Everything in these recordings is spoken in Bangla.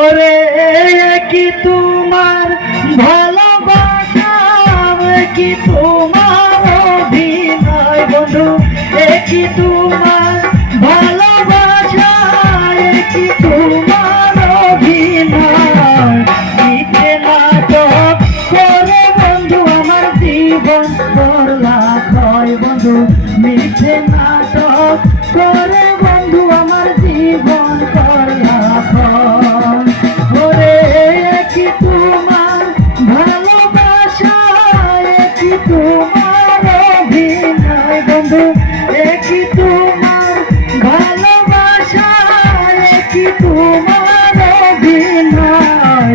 ওরে কি তোমার ভালোবাসা, কি তোমার অভিনয় বন্ধু, কি তোমার ভালোবাসা, কি তোমার অভিনয়। মিথ্যে নাটক করে বন্ধু আমার জীবন করলা ক্ষয় বন্ধু, মিথ্যে নাটক করে বন্ধু আমার জীবন করলা ক্ষয়। ওরে কি তোমার ভালোবাসা, কি তোমার অভিনয় বন্ধু, কি তোমার ভালোবাসা, কি তোমার অভিনয়।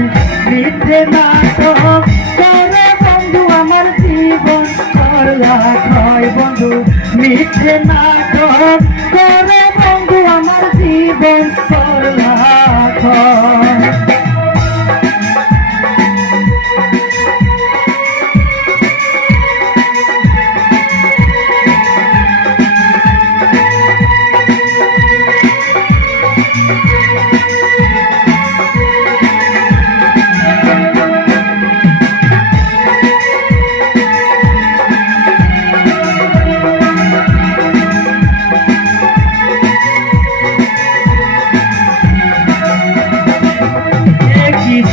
মিথ্যে নাটক করে বন্ধু আমার জীবন করলা ক্ষয় বন্ধু, মিথ্যে নাটক করে বন্ধু আমার জীবন করলা ক্ষয়।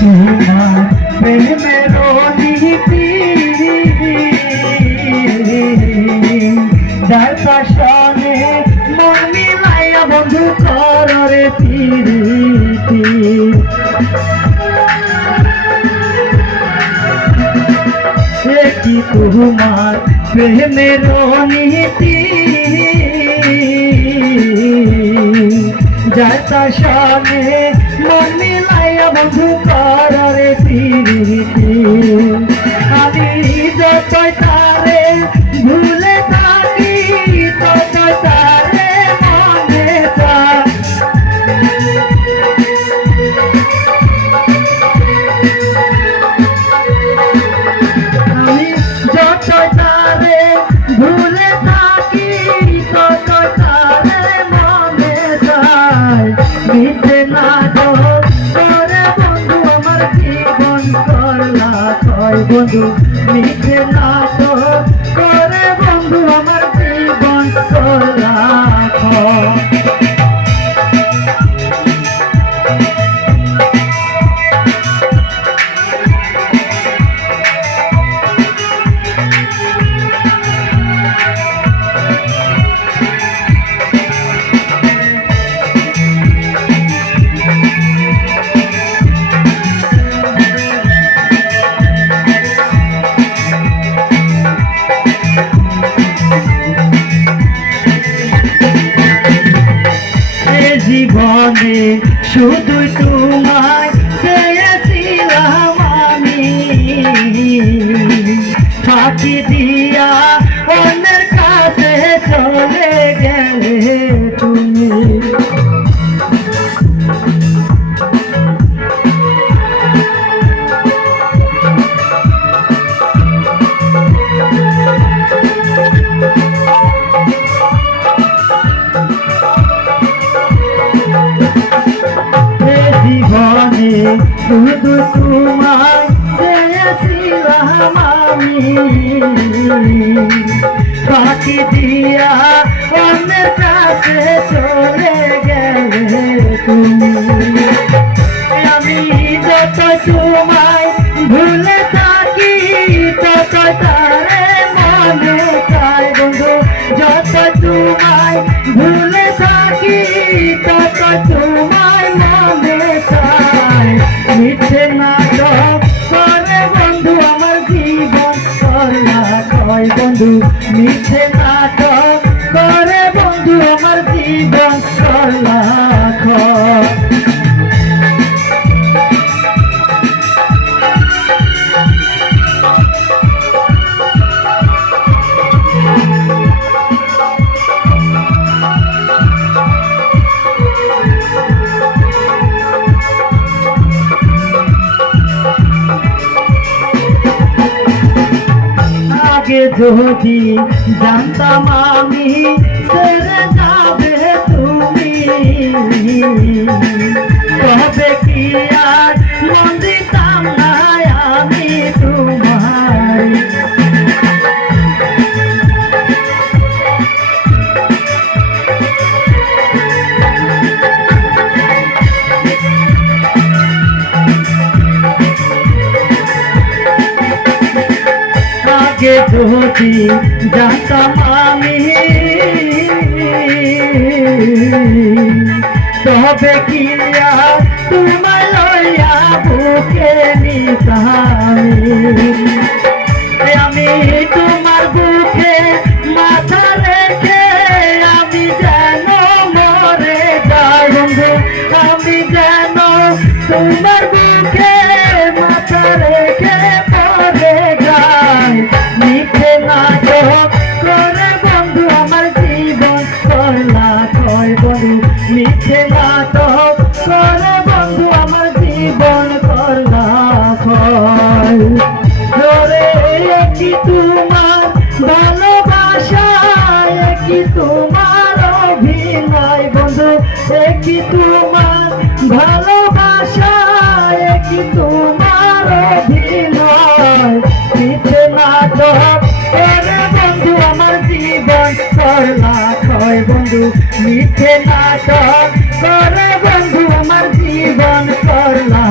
তোমার প্রেমের নীতি যার পাশনে মন মিলাইয়া বন্ধু কররে প্রীতি। কি তোমার প্রেমের নীতি যার পাশনে মন মিলাইয়া বন্ধু কররে প্রীতি। আমি যতই তারে ভুলে থাকি ততই তারে মনে চাই। আমি যতই তারে ভুলে থাকি ততই তারে মনে চাই। মিথ্যে নাটক করে বন্ধু আমার জীবন করলা ক্ষয় বন্ধু, মিথ্যে নাটক করে বন্ধু আমার জীবন করলা ক্ষয়। জীবনে শুধু তোমায় চেয়েছিলাম আমি, ফাঁকি দিয়া অন্যের কাছে চলে গেলে তুমি। জীবনে শুধু তোমায় চেয়েছিলাম আমি, ফাঁকি দিয়া অন্যের কাছে চলে গেলে তুমি। আমি যত তোমায় ভুলে থাকি তত তারে মনে চাই বন্ধু, যত তোমায় ভুলে থাকি তত তোমায় মনে চাই। মিথ্যে নাটক করে বন্ধু আমার জীবন করলা ক্ষয় বন্ধু, মিথ্যে নাটক করে বন্ধু আমার জীবন করলা ক্ষয়। যদি জানতাম আমি ছেড়ে যাবে তুমি, তবে কি আগে যদি জানতাম আমি তবে কি আর তোমায় লইয়া বুকে নিতামি আমি তোমার বুকে মাথা রেখে আমি যেন মরে যাই বন্ধু আমি যেন তোমার বুকে মাথা রেখে মরে যাই মিথ্যে নাটক করে বন্ধু আমার জীবন করলা কয় বন্ধু মিথ্যে নাটক করে বন্ধু আমার জীবন করলা কয় ধরে কি তোমার ভালোবাসা কি তোমার অভিনয় বন্ধু কি তোমার ভালোবাসা কি তোমার অভিনয় মিথ্যে নাটক করে বন্ধু আমার জীবন করলা কয় বন্ধু মিথ্যে নাটক করে বন্ধু আমার জীবন করলা